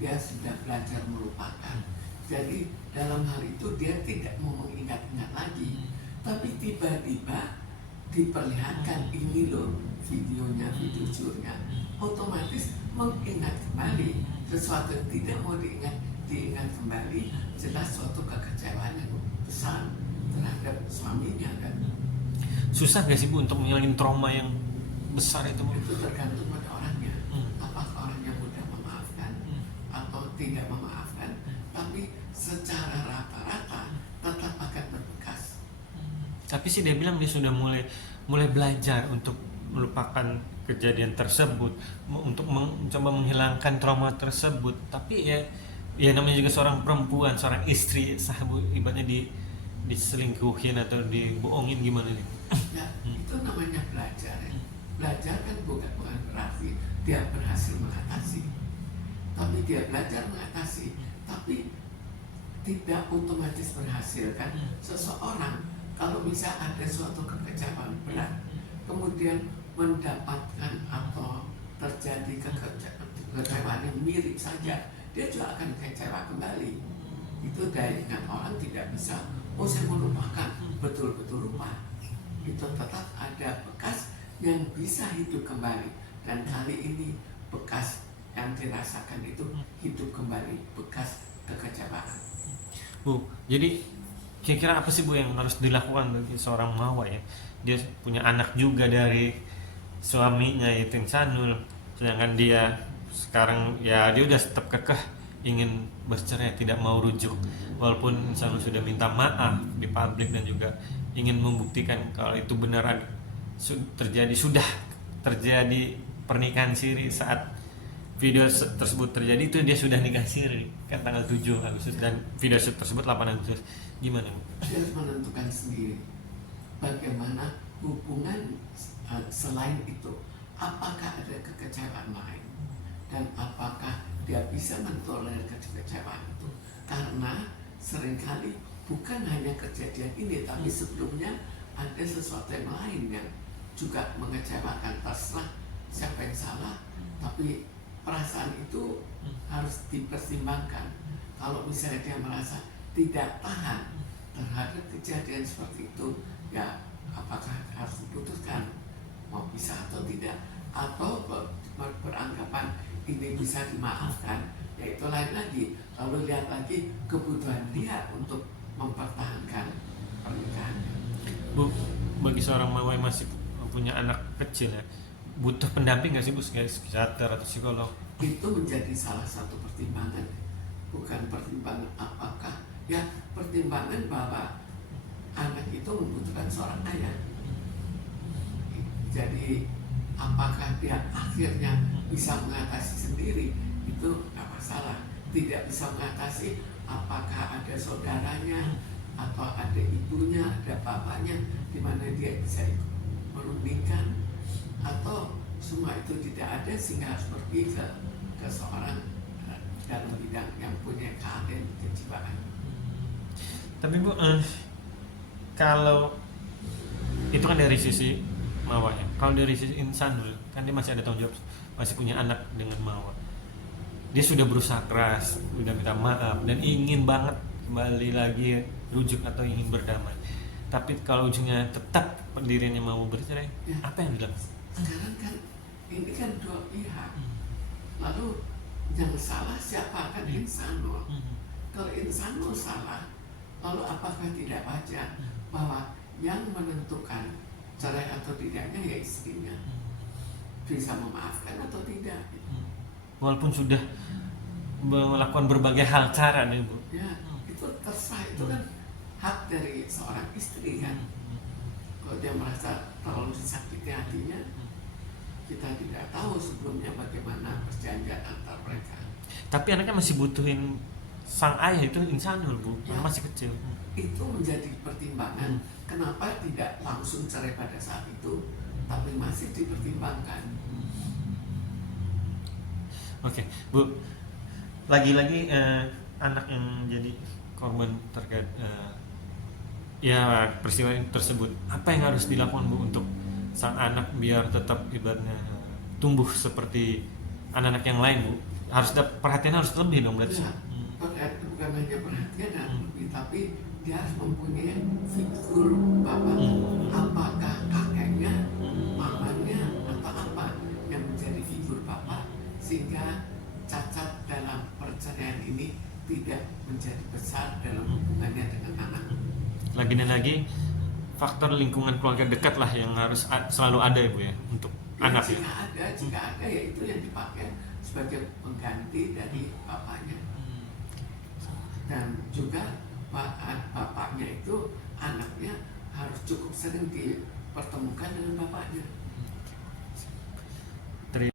dia sudah belajar melupakan. Jadi dalam hal itu dia tidak mau mengingat-ingat lagi, tapi tiba-tiba diperlihatkan ini loh videonya, video surnya, otomatis mengingat kembali sesuatu yang tidak mau diingat kembali, jelas suatu kekecewaan yang besar terhadap suaminya kan. Susah gak sih Bu untuk menghilangin trauma yang besar itu Bu? Itu tergantung pada orangnya. Apakah orangnya mudah memaafkan atau tidak memaafkan, tapi secara rata-rata tetap akan berbekas. Tapi sih dia bilang dia sudah mulai belajar untuk melupakan kejadian tersebut, untuk mencoba menghilangkan trauma tersebut. Tapi ya namanya juga seorang perempuan, seorang istri, sahabat ibaratnya diselingkuhin atau dibohongin gimana nih? Ya, itu namanya belajar ya. Belajar kan bukan berarti dia berhasil mengatasi, tapi dia belajar mengatasi, tapi tidak otomatis berhasil kan. Seseorang kalau bisa ada suatu kekecewaan berat, kemudian mendapatkan atau terjadi kekecewaan yang mirip saja, dia juga akan kecewa kembali. Itu daya ingat orang tidak bisa, oh saya melupakan, betul-betul lupa. Itu tetap ada bekas yang bisa hidup kembali, dan kali ini bekas yang dirasakan itu hidup kembali, bekas kekecewaan. Bu, jadi kira-kira apa sih Bu yang harus dilakukan bagi seorang Mawa ya? Dia punya anak juga dari suaminya yaitu Insanul, sedangkan dia sekarang ya dia udah tetap kekeh ingin bercerai, tidak mau rujuk walaupun Insanul sudah minta maaf di publik dan juga ingin membuktikan kalau itu benar sudah terjadi pernikahan siri. Saat video tersebut terjadi itu dia sudah nikah siri kan tanggal 7 Agustus dan video tersebut 8 Agustus. Gimana Bu? Dia harus menentukan sendiri bagaimana hubungan selain itu, apakah ada kekecewaan lain dan apakah dia bisa mentolerir kekecewaan itu, karena seringkali bukan hanya kejadian ini tapi sebelumnya ada sesuatu yang lain yang juga mengecewakan. Terserah siapa yang salah, tapi perasaan itu harus dipertimbangkan. Kalau misalnya dia merasa tidak tahan terhadap kejadian seperti itu, ya apakah harus diputuskan mau bisa atau tidak, atau beranggapan ini bisa dimaafkan, ya itu lain lagi. Lalu lihat lagi kebutuhan dia untuk mempertahankan pernikahannya. Bu, bagi seorang Mawa yang masih punya anak kecil ya, butuh pendamping nggak sih Bu, kayak psikiater atau psikolog? Itu menjadi salah satu pertimbangan, bukan pertimbangan apakah, ya pertimbangan bahwa anak itu membutuhkan seorang ayah. Jadi apakah dia akhirnya bisa mengatasi sendiri, itu nggak masalah. Tidak bisa mengatasi, apakah ada saudaranya atau ada ibunya, ada bapaknya, di mana dia bisa merundingkan, atau semua itu tidak ada sehingga harus pergi ke seorang dalam bidang yang punya keahlian kejiwaan. Tapi Bu, kalau itu kan dari sisi Mawa ya. Kalau dari sisi Insanul kan dia masih ada tanggung jawab, masih punya anak dengan Mawa. Dia sudah berusaha keras, sudah minta maaf dan ingin banget kembali lagi rujuk atau ingin berdamai. Tapi kalau ujungnya tetap pendiriannya mau bercerai, ya, apa yang dilakukan? Sekarang kan ini kan dua pihak. Lalu yang salah siapa? Kan Insanul. Kalau Insanul salah, lalu apakah tidak wajar bahwa yang menentukan cerai atau tidaknya ya istrinya, bisa memaafkan atau tidak? Walaupun sudah melakukan berbagai hal cara nih Bu. Ya, itu terserah, itu kan hak dari seorang istri kan. Kalau dia merasa terlalu disakiti hatinya, kita tidak tahu sebelumnya bagaimana perjanjian antar mereka. Tapi anaknya masih butuhin sang ayah itu Insanul Bu, ya, masih kecil. Itu menjadi pertimbangan. Kenapa tidak langsung cerai pada saat itu, tapi masih dipertimbangkan. Oke, Bu. Lagi-lagi anak yang jadi korban terkait ya peristiwa tersebut, apa yang harus dilakukan Bu untuk sang anak biar tetap ibaratnya tumbuh seperti anak-anak yang lain Bu? harus perhatian harus lebih dong berarti. Ya, bukan hanya perhatian dan lebih, tapi dia harus mempunyai figur bapak. Apakah kakeknya, mamanya, atau apa yang menjadi figur bapak, sehingga cacat dalam perceraian ini tidak menjadi besar dalam hubungannya dengan anak. Lagi dan lagi faktor lingkungan keluarga dekat lah yang harus selalu ada ya Bu ya untuk Ya, anak. jika ada ya itu yang dipakai sebagai pengganti dari bapaknya. Dan juga bapaknya itu, anaknya harus cukup sering dipertemukan dengan bapaknya.